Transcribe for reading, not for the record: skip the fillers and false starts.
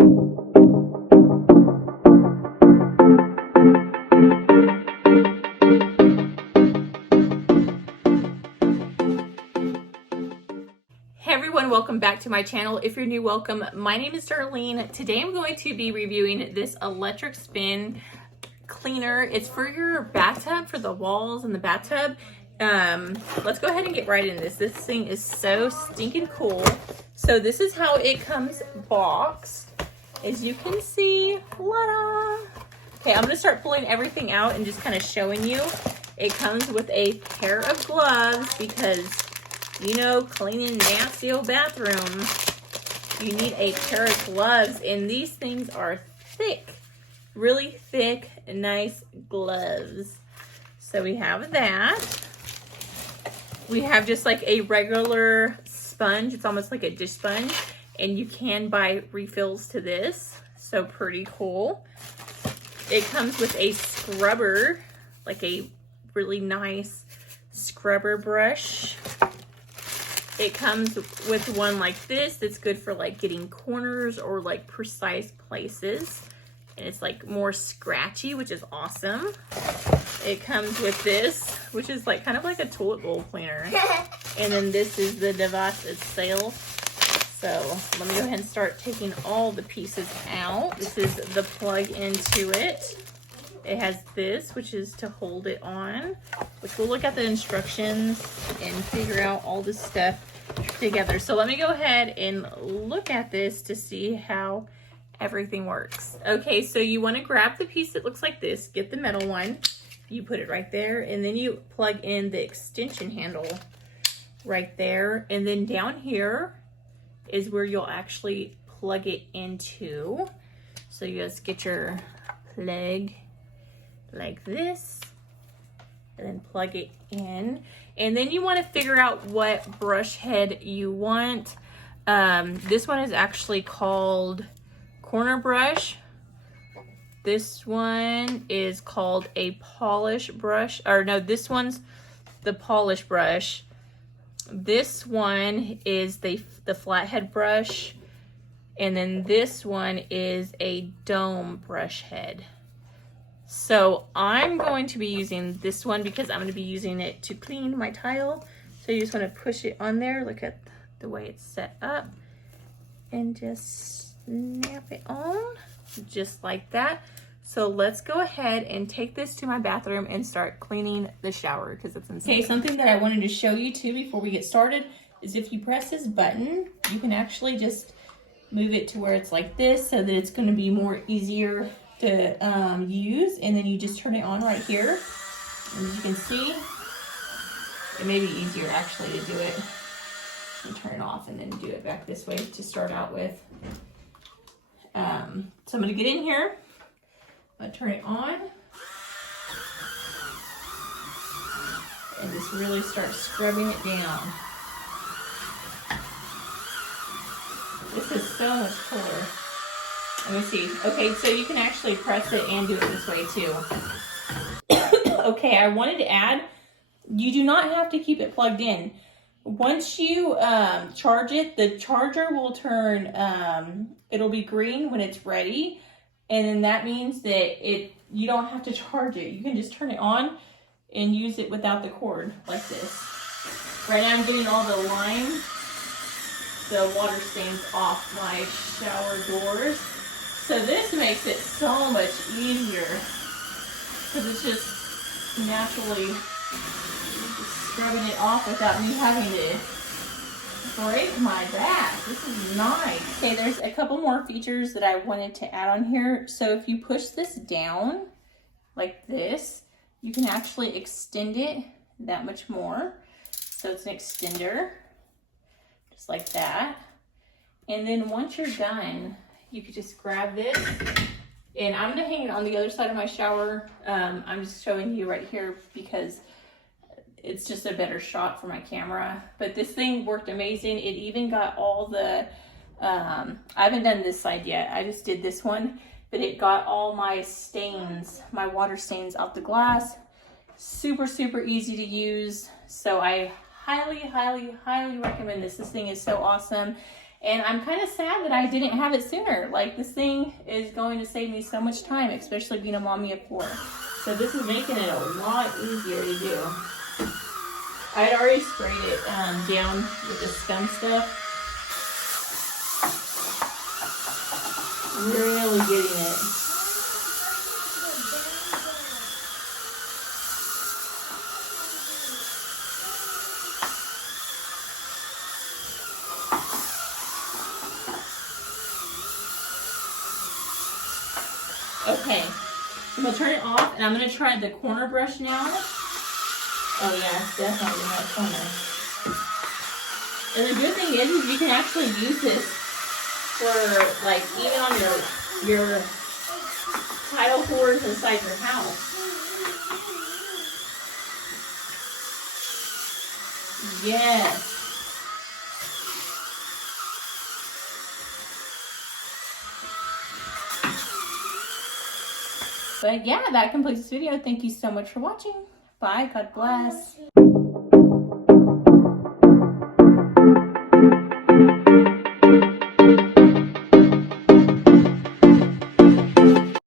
Hey everyone, welcome back to my channel. If you're new, welcome. My name is Darlene. Today I'm going to be reviewing this electric spin cleaner. It's for your bathtub, for the walls in the bathtub. Let's go ahead and get right into this. This thing is so stinking cool. So this is how it comes boxed. As you can see, la-da. Okay, I'm gonna start pulling everything out and just kind of showing you. It comes with a pair of gloves because, you know, cleaning nasty old bathrooms, you need a pair of gloves, and these things are thick, really thick, nice gloves. So we have that. We have just like a regular sponge. It's almost like a dish sponge, and you can buy refills to this. So pretty cool. It comes with a scrubber, like a really nice scrubber brush. It comes with one like this that's good for like getting corners or like precise places. And it's like more scratchy, which is awesome. It comes with this, which is like kind of like a toilet bowl cleaner. And then this is the device itself. So let me go ahead and start taking all the pieces out. This is the plug into it. It has this, which is to hold it on, which we'll look at the instructions and figure out all this stuff together. So let me go ahead and look at this to see how everything works. Okay, so you want to grab the piece that looks like this, get the metal one, you put it right there, and then you plug in the extension handle right there, and then down here is where you'll actually plug it into. So you just get your plug like this and then plug it in, and then you want to figure out what brush head you want. This one is actually called corner brush. This one is called a polish brush, or no, this one's the polish brush. This one is the flathead brush, and then this one is a dome brush head. So I'm going to be using this one because I'm going to be using it to clean my tile. So you just want to push it on there. Look at the way it's set up and just snap it on just like that. So let's go ahead and take this to my bathroom and start cleaning the shower because it's insane. Okay, something that I wanted to show you too before we get started is if you press this button, you can actually just move it to where it's like this so that it's going to be more easier to use, and then you just turn it on right here. And as you can see, it may be easier actually to do it and turn it off and then do it back this way to start out with. So I'm gonna get in here, I'm gonna turn it on, and just really start scrubbing it down. This is so much cooler. Let me see. Okay, so you can actually press it and do it this way too. Okay, I wanted to add, you do not have to keep it plugged in. Once you charge it, the charger will turn, it'll be green when it's ready. And then that means that you don't have to charge it. You can just turn it on and use it without the cord like this. Right now I'm getting all the lime, the water stains off my shower doors. So this makes it so much easier because it's just naturally scrubbing it off without me having to break my back. This is nice. Okay, there's a couple more features that I wanted to add on here. So if you push this down like this, you can actually extend it that much more. So it's an extender, just like that. And then once you're done, you could just grab this, and I'm gonna hang it on the other side of my shower. I'm just showing you right here because it's just a better shot for my camera. But this thing worked amazing. It even got all the, I haven't done this side yet. I just did this one, but it got all my stains, my water stains out the glass. Super, super easy to use. So I highly, highly, highly recommend this. This thing is so awesome. And I'm kind of sad that I didn't have it sooner. Like, this thing is going to save me so much time, especially being a mommy of 4. So this is making it a lot easier to do. I had already sprayed it down with the scum stuff. Really getting it. Okay, I'm going to turn it off, and I'm going to try the corner brush now. Oh yeah, definitely in that corner. And the good thing is you can actually use this for, like, even on your tile floors inside your house. Yes. But yeah, that completes this video. Thank you so much for watching. Bye. God bless.